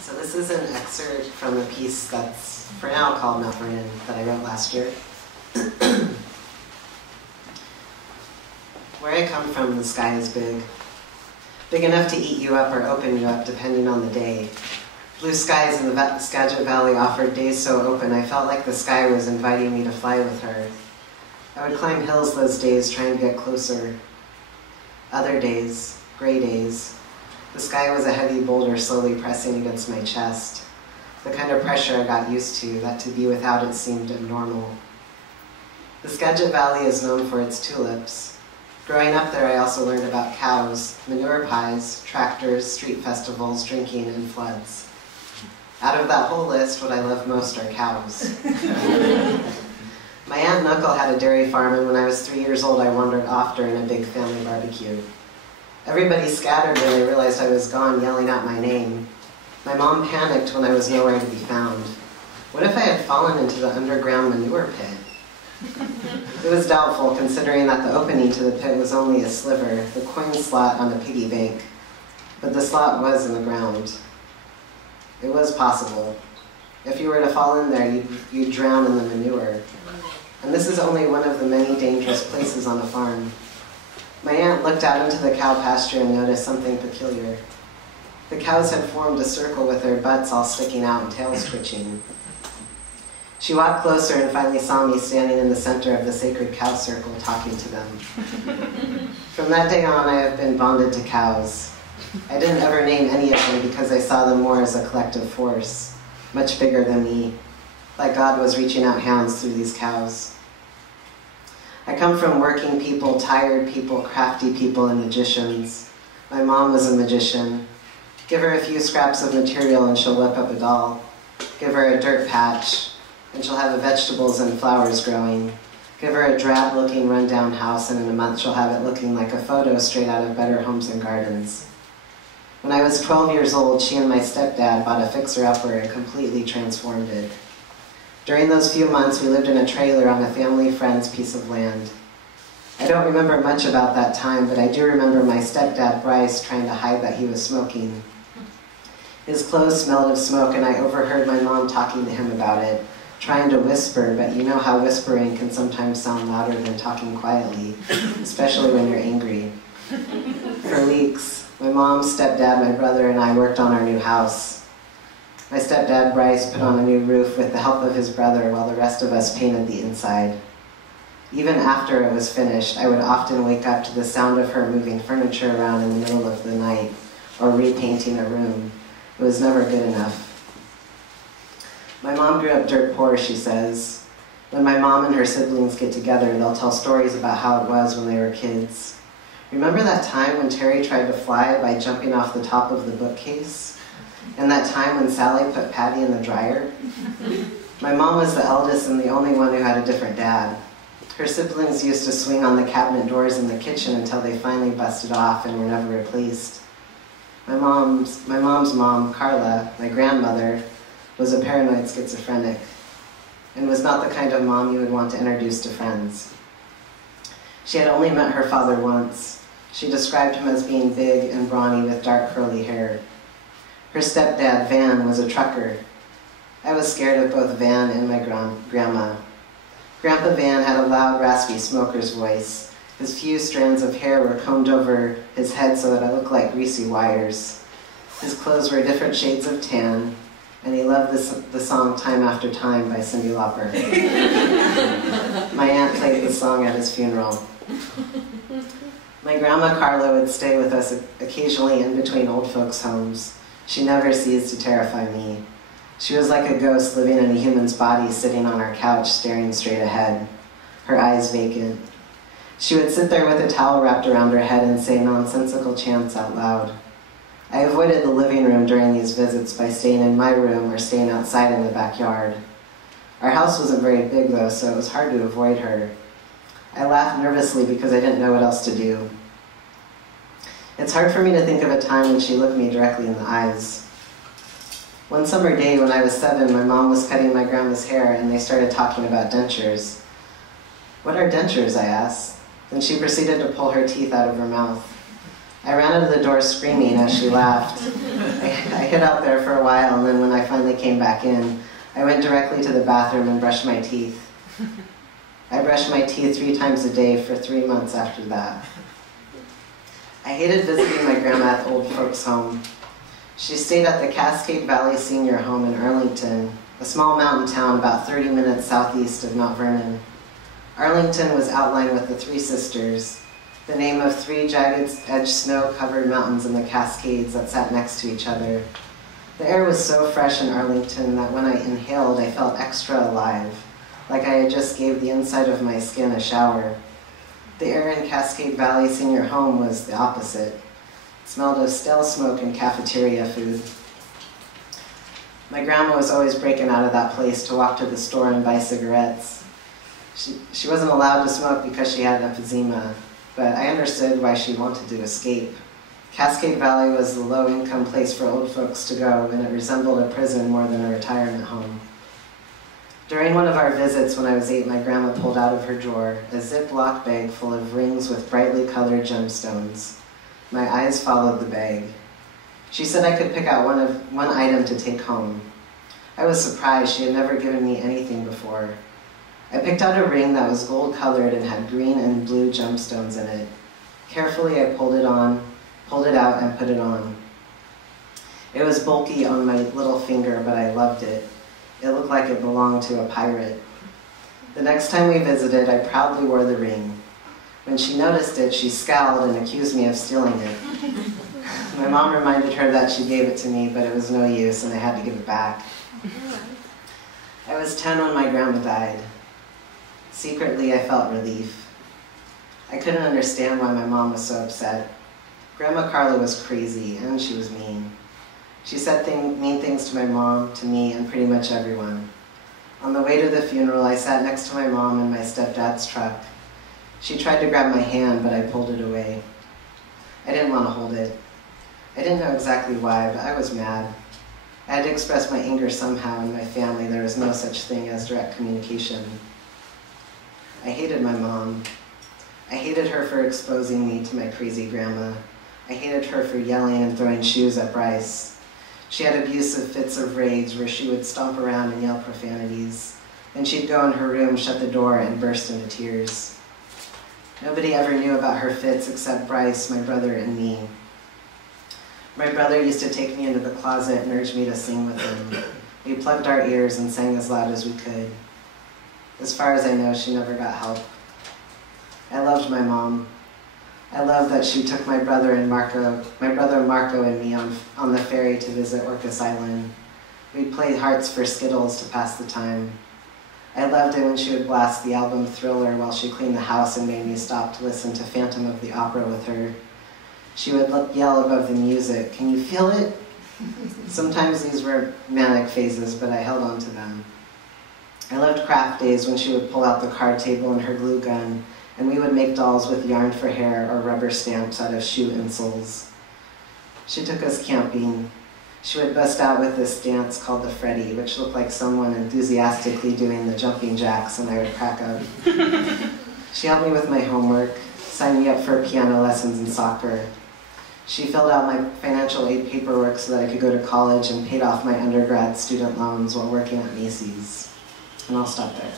So this is an excerpt from a piece that's, for now, called Vernon, that I wrote last year. Where I come from, the sky is big. Big enough to eat you up or open you up, depending on the day. Blue skies in the Skagit Valley offered days so open, I felt like the sky was inviting me to fly with her. I would climb hills those days, trying to get closer. Other days, gray days, the sky was a heavy boulder slowly pressing against my chest. The kind of pressure I got used to, that to be without it seemed abnormal. The Skagit Valley is known for its tulips. Growing up there, I also learned about cows, manure pies, tractors, street festivals, drinking, and floods. Out of that whole list, what I love most are cows. My aunt and uncle had a dairy farm, and when I was 3 years old, I wandered off during a big family barbecue. Everybody scattered when they realized I was gone, yelling out my name. My mom panicked when I was nowhere to be found. What if I had fallen into the underground manure pit? It was doubtful, considering that the opening to the pit was only a sliver, the coin slot on a piggy bank. But the slot was in the ground. It was possible. If you were to fall in there, you'd drown in the manure. And this is only one of the many dangerous places on a farm. My aunt looked out into the cow pasture and noticed something peculiar. The cows had formed a circle with their butts all sticking out and tails twitching. She walked closer and finally saw me standing in the center of the sacred cow circle talking to them. From that day on, I have been bonded to cows. I didn't ever name any of them because I saw them more as a collective force, much bigger than me, like God was reaching out hands through these cows. I come from working people, tired people, crafty people, and magicians. My mom was a magician. Give her a few scraps of material and she'll whip up a doll. Give her a dirt patch, and she'll have vegetables and flowers growing. Give her a drab-looking rundown house, and in a month she'll have it looking like a photo straight out of Better Homes and Gardens. When I was 12 years old, she and my stepdad bought a fixer-upper and completely transformed it. During those few months, we lived in a trailer on a family friend's piece of land. I don't remember much about that time, but I do remember my stepdad, Bryce, trying to hide that he was smoking. His clothes smelled of smoke, and I overheard my mom talking to him about it, trying to whisper, but you know how whispering can sometimes sound louder than talking quietly, especially when you're angry. For weeks, my mom, stepdad, my brother, and I worked on our new house. My stepdad, Bryce, put on a new roof with the help of his brother while the rest of us painted the inside. Even after it was finished, I would often wake up to the sound of her moving furniture around in the middle of the night or repainting a room. It was never good enough. My mom grew up dirt poor, she says. When my mom and her siblings get together, they'll tell stories about how it was when they were kids. Remember that time when Terry tried to fly by jumping off the top of the bookcase? And that time when Sally put Patty in the dryer? My mom was the eldest and the only one who had a different dad. Her siblings used to swing on the cabinet doors in the kitchen until they finally busted off and were never replaced. My mom's mom, Carla, my grandmother, was a paranoid schizophrenic and was not the kind of mom you would want to introduce to friends. She had only met her father once. She described him as being big and brawny with dark curly hair. Her stepdad, Van, was a trucker. I was scared of both Van and my grandma. Grandpa Van had a loud, raspy smoker's voice. His few strands of hair were combed over his head so that I looked like greasy wires. His clothes were different shades of tan, and he loved the song Time After Time by Cyndi Lauper. My aunt played the song at his funeral. My grandma Carla would stay with us occasionally in between old folks' homes. She never ceased to terrify me. She was like a ghost living in a human's body, sitting on our couch, staring straight ahead, her eyes vacant. She would sit there with a towel wrapped around her head and say nonsensical chants out loud. I avoided the living room during these visits by staying in my room or staying outside in the backyard. Our house wasn't very big, though, so it was hard to avoid her. I laughed nervously because I didn't know what else to do. It's hard for me to think of a time when she looked me directly in the eyes. One summer day when I was 7, my mom was cutting my grandma's hair and they started talking about dentures. "What are dentures?" I asked. Then she proceeded to pull her teeth out of her mouth. I ran out of the door screaming as she laughed. I hid out there for a while, and then when I finally came back in, I went directly to the bathroom and brushed my teeth. I brushed my teeth 3 times a day for 3 months after that. I hated visiting my grandma at the old folks' home. She stayed at the Cascade Valley Senior Home in Arlington, a small mountain town about 30 minutes southeast of Mount Vernon. Arlington was outlined with the Three Sisters, the name of 3 jagged-edged snow-covered mountains in the Cascades that sat next to each other. The air was so fresh in Arlington that when I inhaled, I felt extra alive, like I had just gave the inside of my skin a shower. The air in Cascade Valley Senior Home was the opposite. It smelled of stale smoke and cafeteria food. My grandma was always breaking out of that place to walk to the store and buy cigarettes. She wasn't allowed to smoke because she had emphysema, but I understood why she wanted to escape. Cascade Valley was the low-income place for old folks to go, and it resembled a prison more than a retirement home. During one of our visits when I was 8, my grandma pulled out of her drawer a Ziploc bag full of rings with brightly colored gemstones. My eyes followed the bag. She said I could pick out one item to take home. I was surprised. She had never given me anything before. I picked out a ring that was gold-colored and had green and blue gemstones in it. Carefully, I pulled it out, and put it on. It was bulky on my little finger, but I loved it. It looked like it belonged to a pirate. The next time we visited, I proudly wore the ring. When she noticed it, she scowled and accused me of stealing it. My mom reminded her that she gave it to me, but it was no use, and I had to give it back. I was 10 when my grandma died. Secretly, I felt relief. I couldn't understand why my mom was so upset. Grandma Carla was crazy, and she was mean. She said mean things to my mom, to me, and pretty much everyone. On the way to the funeral, I sat next to my mom in my stepdad's truck. She tried to grab my hand, but I pulled it away. I didn't want to hold it. I didn't know exactly why, but I was mad. I had to express my anger somehow. In my family, there was no such thing as direct communication. I hated my mom. I hated her for exposing me to my crazy grandma. I hated her for yelling and throwing shoes at Bryce. She had abusive fits of rage where she would stomp around and yell profanities. Then she'd go in her room, shut the door, and burst into tears. Nobody ever knew about her fits except Bryce, my brother, and me. My brother used to take me into the closet and urge me to sing with him. We plugged our ears and sang as loud as we could. As far as I know, she never got help. I loved my mom. I loved that she took my brother Marco and me on the ferry to visit Orcas Island. We'd play hearts for Skittles to pass the time. I loved it when she would blast the album Thriller while she cleaned the house and made me stop to listen to Phantom of the Opera with her. She would yell above the music, "Can you feel it?" Sometimes these were manic phases, but I held on to them. I loved craft days when she would pull out the card table and her glue gun, and we would make dolls with yarn for hair or rubber stamps out of shoe insoles. She took us camping. She would bust out with this dance called the Freddy, which looked like someone enthusiastically doing the jumping jacks, and I would crack up. She helped me with my homework, signed me up for piano lessons and soccer. She filled out my financial aid paperwork so that I could go to college and paid off my undergrad student loans while working at Macy's. And I'll stop there.